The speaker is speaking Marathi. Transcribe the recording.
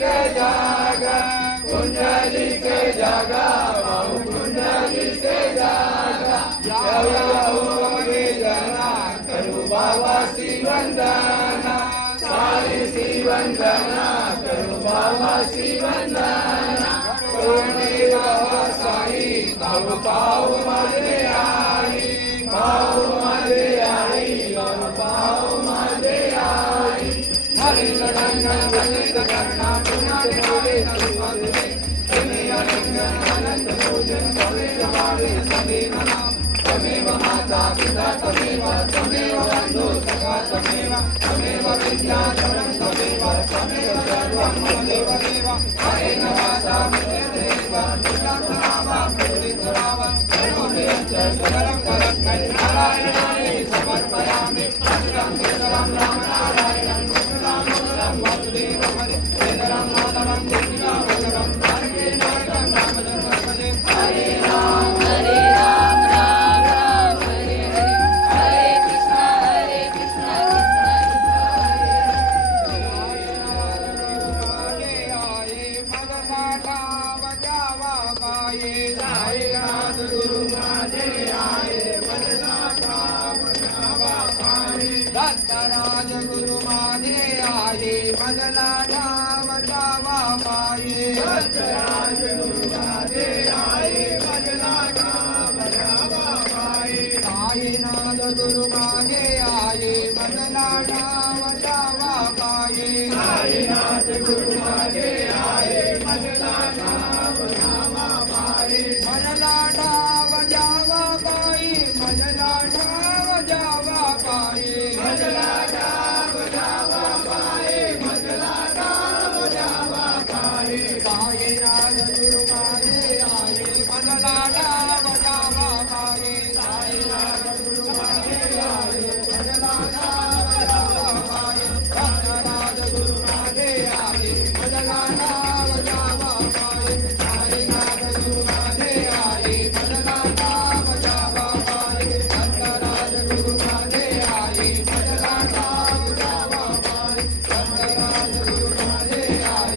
के जागा कुंडली के जागा बाहु कुंडली से जागा याहू गे जना करू बाबा शिवंदना सारी शिवंदना करू बाबा शिवंदना कोणी बाबा साई बाबू पाऊ माझे आई बाबू माझे आई बाबू माझे आई हरे लडंगन वंदित करना पुण्य देवे नमस्ते तुम्हें आनंद भोजन भवेद भावे तमेव नाम तमेव माता पिता तमेव बंधु सखा तमेव विद्या धनं तमेव सर्वं ममेव देव हरे नमाता देव दुर्गानामा पवित्रावा करुणेश्च सकलं करं नारायणाय समर्पयामि अष्टं केशवं रामनारायणं कृष्णं वासुदेवं हरे वेदं माधवं कृष्णं हरे नारायणं रामचन्द्रपदे हरे राम राम राम हरे हरे हरे कृष्ण दत्तराज गुरु माझे आये मजला धाम जावा पाये दत्तराज गुरु माझे आये मजला धाम जावा पाये साईनाथ गुरु माझे आये मजला धाम जावा पाये साईनाथ गुरु